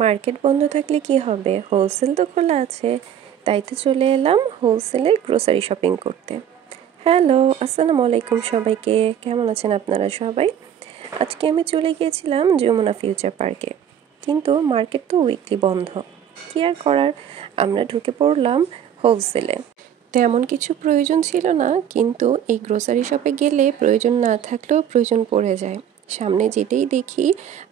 Market বন্ধ থাকলে কি হবে, হোলসেল তো খোলা আছে। তাই তো চলে এলাম হোলসেলে গ্রোসারি শপিং করতে। হ্যালো, আসসালামু আলাইকুম সবাইকে। কেমন আছেন আপনারা সবাই? আজকে আমি চলে গিয়েছিলাম যমুনা ফিউচার পার্কে, কিন্তু মার্কেট তো উইকলি বন্ধ। কি আর করার, আমরা ঢুকে পড়লাম হোলসেলে। তেমন কিছু প্রয়োজন ছিল না, কিন্তু এই গ্রোসারি শপে গেলে প্রয়োজন না থাকলেও প্রয়োজন পড়ে যায়। সামনে যেতেই দেখি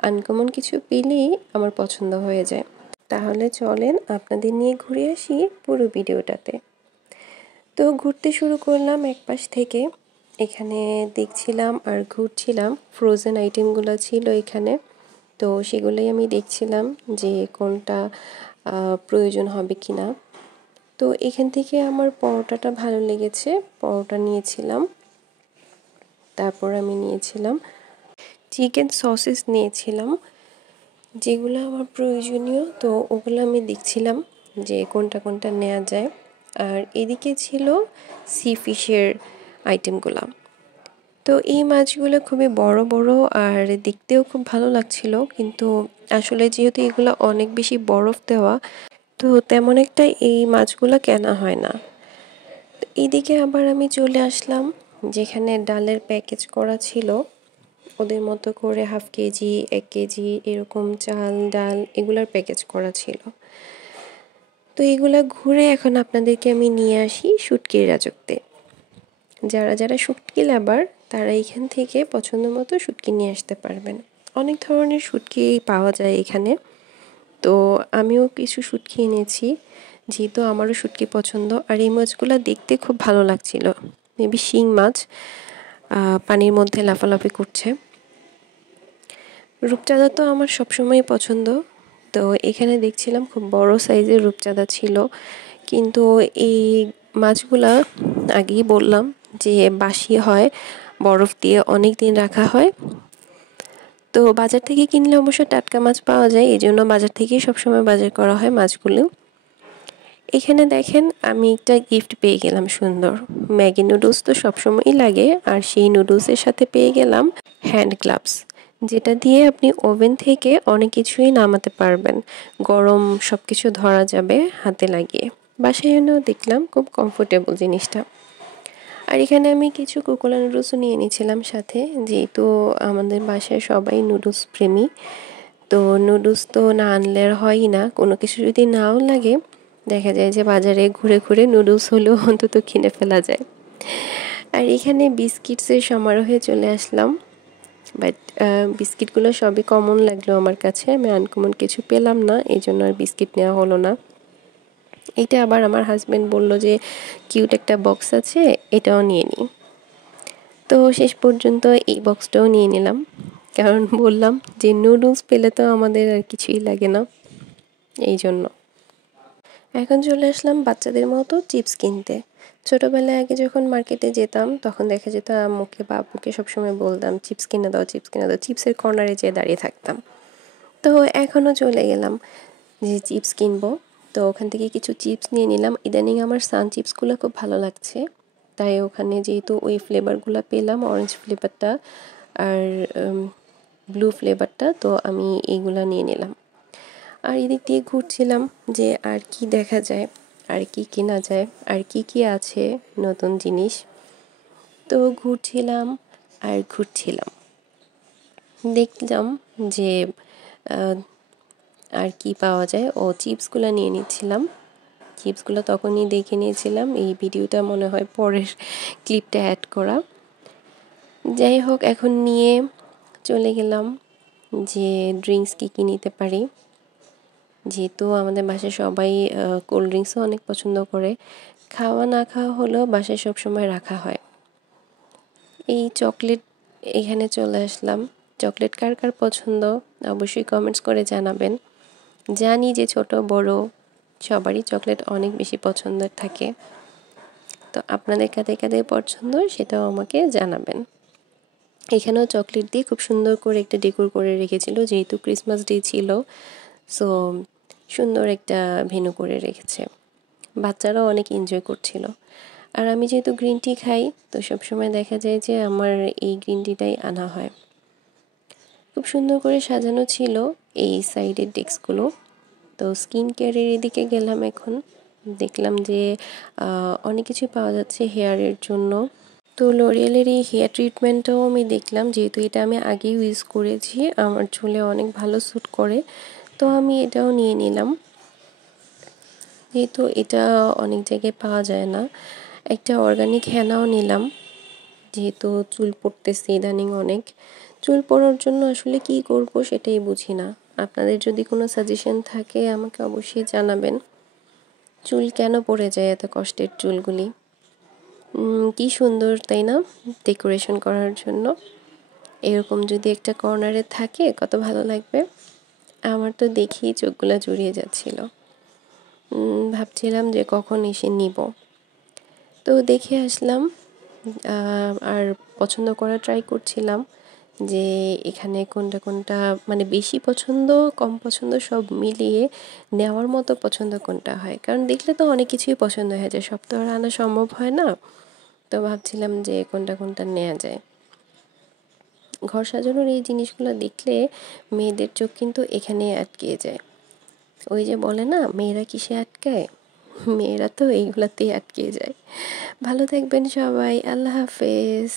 আনকমন কিছু পেলেই আমার পছন্দ হয়ে যায়। তাহলে চলেন আপনাদের নিয়ে ঘুরে আসি পুরো ভিডিওটাতে। তো ঘুরতে শুরু করলাম এক পাশ থেকে। এখানে দেখছিলাম আর ঘুরছিলাম, ফ্রোজেন আইটেমগুলো ছিল এখানে। তো সেগুলোই আমি দেখছিলাম যে কোনটা প্রয়োজন হবে কি না। তো এখান থেকে আমার পরোটাটা ভালো লেগেছে, পরোটা নিয়েছিলাম। তারপর আমি নিয়েছিলাম চিকেন সসেস নিয়েছিলাম, যেগুলো আমার প্রয়োজনীয়। তো ওগুলো আমি দেখছিলাম যে কোনটা কোনটা নেওয়া যায়। আর এদিকে ছিল সি ফিশের আইটেমগুলো। তো এই মাছগুলো খুবই বড় বড় আর দেখতেও খুব ভালো লাগছিল, কিন্তু আসলে যেহেতু এগুলো অনেক বেশি বরফ দেওয়া, তো তেমন একটা এই মাছগুলো কেনা হয় না। এদিকে আবার আমি চলে আসলাম যেখানে ডালের প্যাকেজ করা ছিল, ওদের মতো করে হাফ কেজি 1 কেজি এরকম চাল ডাল এগুলার প্যাকেজ করা ছিল। তো এগুলা ঘুরে এখন আপনাদেরকে আমি নিয়ে আসি শুটকির রাজত্বে। যারা যারা শুটকি লাভার তারা এখান থেকে পছন্দ মতো শুটকি নিয়ে আসতে পারবেন। অনেক ধরনের শুটকি পাওয়া যায় এখানে। তো আমিও কিছু শুটকি এনেছি, যেহেতু আমারও শুটকি পছন্দ। আর এই মাছগুলো দেখতে খুব ভালো লাগছিল, মেবি শিং মাছ, পানির মধ্যে লাফালাফি করছে। রূপচাঁদা তো আমার সবসময়ই পছন্দ। তো এখানে দেখছিলাম খুব বড় সাইজের রূপচাঁদা ছিল, কিন্তু এই মাছগুলা আগেই বললাম যে বাসি হয়, বরফ দিয়ে অনেক দিন রাখা হয়। তো বাজার থেকে কিনলে অবশ্য টাটকা মাছ পাওয়া যায়, এই জন্য বাজার থেকেই সবসময় বাজার করা হয় মাছগুলো। এখানে দেখেন আমি একটা গিফট পেয়ে গেলাম সুন্দর। ম্যাগি নুডলস তো সবসময়ই লাগে, আর সেই নুডলসের সাথে পেয়ে গেলাম হ্যান্ড গ্লাভস, যেটা দিয়ে আপনি ওভেন থেকে অনেক কিছুই নামাতে পারবেন। গরম সব কিছু ধরা যাবে হাতে লাগিয়ে। বাসায় এনেও দেখলাম খুব কমফোর্টেবল জিনিসটা। আর এখানে আমি কিছু কোকোলা নুডলসও নিয়ে নিয়েছিলাম সাথে, যেহেতু আমাদের বাসায় সবাই নুডলস প্রেমী। তো নুডলস তো না আনলে আর হয়ই না, কোনো কিছু যদি নাও লাগে দেখা যায় যে বাজারে ঘুরে ঘুরে নুডলস হলেও অন্তত কিনে ফেলা যায়। আর এখানে বিস্কিটসের সমারোহে চলে আসলাম, বাট বিস্কিটগুলো সবই কমন লাগলো আমার কাছে, আমি আনকমন কিছু পেলাম না, এই জন্য আর বিস্কিট নেওয়া হলো না। এটা আবার আমার হাজব্যান্ড বলল যে কিউট একটা বক্স আছে, এটাও নিয়ে নিই। তো শেষ পর্যন্ত এই বক্সটাও নিয়ে নিলাম, কারণ বললাম যে নুডলস পেলে তো আমাদের আর কিছুই লাগে না, এই জন্য। এখন চলে আসলাম বাচ্চাদের মতো চিপস কিনতে। ছোটোবেলায় আগে যখন মার্কেটে যেতাম তখন দেখা যেত আম্মুকে বা আব্বুকে সবসময় বলতাম চিপস কিনে দাও, চিপস কিনে দাও, চিপসের কর্নারে যেয়ে দাঁড়িয়ে থাকতাম। তো এখনও চলে গেলাম যে চিপস কিনবো। তো ওখান থেকে কিছু চিপস নিয়ে নিলাম। ইদানিং আমার সান চিপসগুলো খুব ভালো লাগছে, তাই ওখানে যেহেতু ওই ফ্লেভারগুলো পেলাম, অরেঞ্জ ফ্লেভারটা আর ব্লু ফ্লেভারটা, তো আমি এইগুলা নিয়ে নিলাম। আর এদিক দিয়ে ঘুরছিলাম যে আর কি দেখা যায়, আর কি কেনা যায়, আর কি কি আছে নতুন জিনিস। তো ঘুরছিলাম আর ঘুরছিলাম, দেখলাম যে আর কি পাওয়া যায়। ও চিপসগুলো নিয়ে নিচ্ছিলাম, চিপসগুলো তখনই দেখে নিয়েছিলাম, এই ভিডিওটা মনে হয় পরের ক্লিপটা অ্যাড করা। যাই হোক, এখন নিয়ে চলে গেলাম যে ড্রিঙ্কস কী নিতে পারি, যেহেতু আমাদের বাসায় সবাই কোল্ড ড্রিঙ্কসও অনেক পছন্দ করে। খাওয়া না খাওয়া হলেও বাসায় সবসময় রাখা হয়। এই চকলেট, এখানে চলে আসলাম। চকলেট কার কার পছন্দ অবশ্যই কমেন্টস করে জানাবেন। জানি যে ছোট বড় সবারই চকলেট অনেক বেশি পছন্দের থাকে, তো আপনাদের কাদের কাদের পছন্দ সেটাও আমাকে জানাবেন। এখানেও চকলেট দিয়ে খুব সুন্দর করে একটা ডেকোর করে রেখেছিল, যেহেতু ক্রিসমাস ডে ছিল, সো সুন্দর একটা ভেন্যু করে রেখেছে। বাচ্চারাও অনেক এনজয় করছিল। আর আমি যেহেতু গ্রিন টি খাই, তো সবসময় দেখা যায় যে আমার এই গ্রিন টিটাই আনা হয়। খুব সুন্দর করে সাজানো ছিল এই সাইডের ডেস্কগুলো। তো স্কিন কেয়ারের এদিকে গেলাম এখন, দেখলাম যে অনেক কিছুই পাওয়া যাচ্ছে হেয়ারের জন্য। তো লরিয়ালের এই হেয়ার ট্রিটমেন্টটাও আমি দেখলাম, যেহেতু এটা আমি আগেই ইউজ করেছি, আমার চুলে অনেক ভালো স্যুট করে, তো আমি এটাও নিয়ে নিলাম। যেহেতু এটা অনেক জায়গায় পাওয়া যায় না, একটা অর্গানিক হেনাও নিলাম, যেহেতু চুল পড়তেছে ইদানিং অনেক। চুল পড়ার জন্য আসলে কি করব সেটাই বুঝি না। আপনাদের যদি কোনো সাজেশন থাকে আমাকে অবশ্যই জানাবেন। চুল কেন পড়ে যায় এত কষ্টের চুলগুলি? কি সুন্দর তাই না ডেকোরেশন করার জন্য? এরকম যদি একটা কর্নারে থাকে কত ভালো লাগবে। আমার তো দেখেই চোখগুলো জুড়িয়ে যাচ্ছিল। ভাবছিলাম যে কখন এসে নিব। তো দেখে আসলাম, আর পছন্দ করা ট্রাই করছিলাম যে এখানে কোনটা কোনটা মানে বেশি পছন্দ কম পছন্দ সব মিলিয়ে নেওয়ার মতো পছন্দ কোনটা হয়, কারণ দেখলে তো অনেক কিছুই পছন্দ হয়ে যায়, সব তো আর আনা সম্ভব হয় না। তো ভাবছিলাম যে কোনটা কোনটা নেওয়া যায়। ঘর সাজানোর এই জিনিসগুলো দেখলে মেয়েদের চোখ কিন্তু এখানে আটকে যায়। ওই যে বলে না, মেয়েরা কিসে আটকায়? মেয়েরা তো এইগুলাতেই আটকে যায়। ভালো থাকবেন সবাই, আল্লাহ হাফেজ।